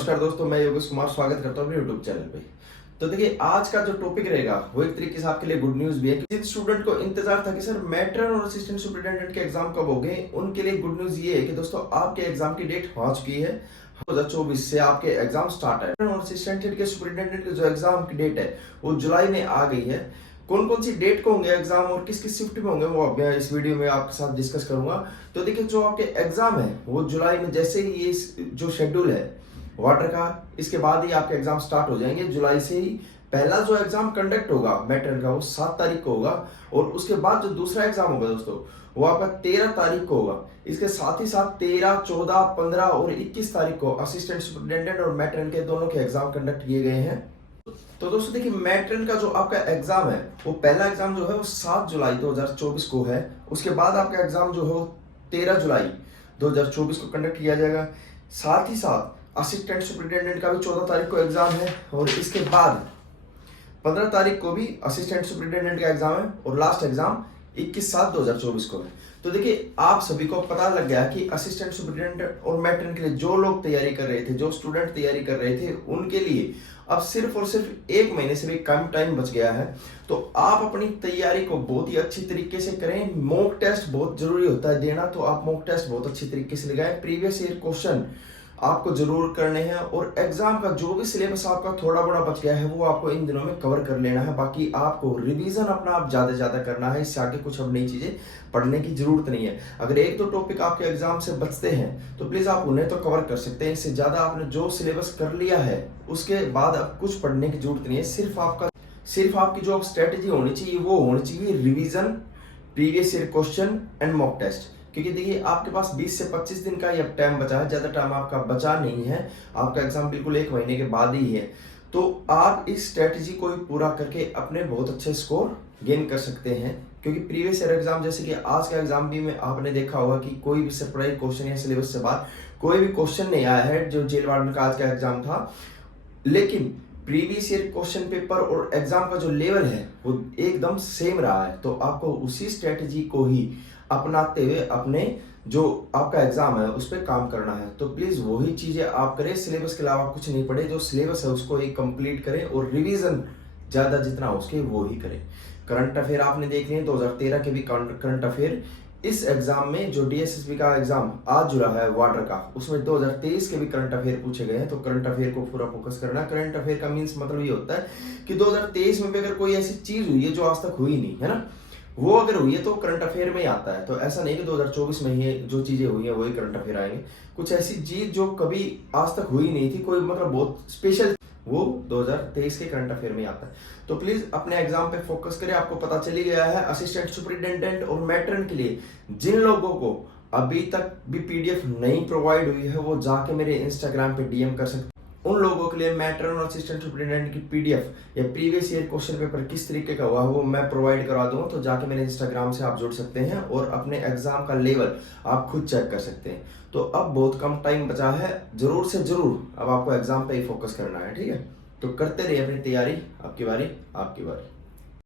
नमस्कार दोस्तों, मैं योगेश कुमार स्वागत करता हूँ अपने यूट्यूब चैनल पे। तो देखिए, आज का जो टॉपिक रहेगा वो एक तरीके से आपके लिए गुड न्यूज भी है। किसी स्टूडेंट को इंतजार था कि सर मैट्रन और असिस्टेंट सुपरिटेंडेंट के एग्जाम कब हो गए, उनके लिए गुड न्यूज ये है कि दोस्तों आपके एग्जाम की डेट हो चुकी है। 2024 से आपके एग्जाम स्टार्ट है और असिस्टेंट के सुपरिटेंडेंट के जो एग्जाम की डेट है वो जुलाई में आ गई है। कौन कौन सी डेट को होंगे एग्जाम और किस किस शिफ्ट में होंगे वो अब मैं इस वीडियो में आपके साथ डिस्कस करूंगा। तो देखिए, जो आपके एग्जाम है वो जुलाई में, जैसे ही ये जो शेड्यूल है वाटर का, इसके बाद ही आपके एग्जाम स्टार्ट हो जाएंगे जुलाई से ही। पहला जो एग्जाम कंडक्ट होगा मैट्रन का वो 7 तारीख को होगा और उसके बाद जो दूसरा एग्जाम होगा दोस्तों वो आपका 13 तारीख को होगा। इसके साथ ही साथ 13, 14, 15 और 21 तारीख को असिस्टेंट सुपरिटेंडेंट और मैट्रन के दोनों के एग्जाम कंडक्ट किए गए हैं। तो दोस्तों देखिए, मैट्रन का जो आपका एग्जाम है वो पहला एग्जाम जो है वो 7 जुलाई 2024 को है। उसके बाद आपका एग्जाम जो है वो 13 जुलाई 2024 को कंडक्ट किया जाएगा। साथ ही साथ असिस्टेंट सुपरिटेंडेंट का भी 14 तारीख को एग्जाम है और इसके बाद 15 तारीख को भी असिस्टेंट सुपरिटेंडेंट का एग्जाम है और लास्ट एग्जाम 21/7/2024 को है। तो देखिए, आप सभी को पता लग गया कि असिस्टेंट सुपरिटेंडेंट और मैट्रन के लिए जो लोग तैयारी कर रहे थे, जो स्टूडेंट तैयारी कर रहे थे, उनके लिए अब सिर्फ और सिर्फ 1 महीने से भी कम टाइम बच गया है। तो आप अपनी तैयारी को बहुत ही अच्छी तरीके से करें। मॉक टेस्ट बहुत जरूरी होता है देना, तो आप मॉक टेस्ट बहुत अच्छी तरीके से लगाएं। प्रीवियस ईयर क्वेश्चन आपको जरूर करने हैं और एग्जाम का जो भी सिलेबस आपका थोड़ा बड़ा बच गया है वो आपको इन दिनों में कवर कर लेना है। बाकी आपको रिवीजन अपना आप ज्यादा ज्यादा करना है, इससे आगे कुछ अब नई चीजें पढ़ने की जरूरत नहीं है। अगर एक दो टॉपिक आपके एग्जाम से बचते हैं तो प्लीज आप उन्हें तो कवर कर सकते हैं। इससे ज्यादा आपने जो सिलेबस कर लिया है उसके बाद अब कुछ पढ़ने की जरूरत नहीं है। सिर्फ आपकी जो स्ट्रेटेजी होनी चाहिए वो होनी चाहिए revision, previous year question and mock test. क्योंकि देखिए, आपके पास 20 से 25 दिन का ही अब टाइम बचा है, ज्यादा टाइम आपका बचा नहीं है। आपका एग्जाम बिल्कुल 1 महीने के बाद ही है। तो आप इस स्ट्रेटजी को ही पूरा करके अपने बहुत अच्छे स्कोर गेन कर सकते हैं। क्योंकि प्रीवियस ईयर एग्जाम, जैसे कि आज का एग्जाम भी में आपने देखा होगा कि कोई भी सरप्राइज क्वेश्चन या सिलेबस से बाहर कोई भी क्वेश्चन नहीं आया है जो जेल वार्डन का आज का एग्जाम था। लेकिन प्रीवियस ईयर क्वेश्चन पेपर और एग्जाम का जो लेवल है वो एकदम सेम रहा है। तो आपको उसी स्ट्रेटजी को ही अपनाते हुए अपने जो आपका एग्जाम है उस पर काम करना है। तो प्लीज वही चीजें आप करें, सिलेबस के अलावा कुछ नहीं पढ़े। जो सिलेबस है उसको ही कंप्लीट करें और रिवीजन ज्यादा जितना हो उसके वो ही करें। करंट अफेयर आपने देख लिए 2013 के भी करंट अफेयर। इस एग्जाम में जो डीएसएसबी का एग्जाम आज जुड़ा है वाटर का, उसमें 2023 के भी करंट अफेयर पूछे गए हैं। तो करंट अफेयर को पूरा फोकस करना। करंट अफेयर का मीन्स मतलब ये होता है कि 2023 में भी अगर कोई ऐसी चीज हुई है जो आज तक हुई नहीं है ना, वो अगर हुई है तो करंट अफेयर में ही आता है। तो ऐसा नहीं कि 2024 में ही जो चीजें हुई है वही करंट अफेयर आएंगे। कुछ ऐसी चीज जो कभी आज तक हुई नहीं थी, कोई मतलब बहुत स्पेशल, वो 2023 के करंट अफेयर में आता है। तो प्लीज अपने एग्जाम पे फोकस करें। आपको पता चली गया है असिस्टेंट सुपरिटेंडेंट और मैट्रन के लिए जिन लोगों को अभी तक भी पीडीएफ नहीं प्रोवाइड हुई है वो जाके मेरे इंस्टाग्राम पे डीएम कर सकते हैं। उन लोगों के लिए मैट्रन और असिस्टेंट सुपरिटेंडेंट की पीडीएफ या प्रीवियस ईयर क्वेश्चन पेपर किस तरीके का हुआ है वो मैं प्रोवाइड करा दूंगा। तो जाके मेरे इंस्टाग्राम से आप जुड़ सकते हैं और अपने एग्जाम का लेवल आप खुद चेक कर सकते हैं। तो अब बहुत कम टाइम बचा है, जरूर से जरूर अब आपको एग्जाम पे ही फोकस करना है, ठीक है। तो करते रहिए अपनी तैयारी। आपकी बारी, आपकी बारी।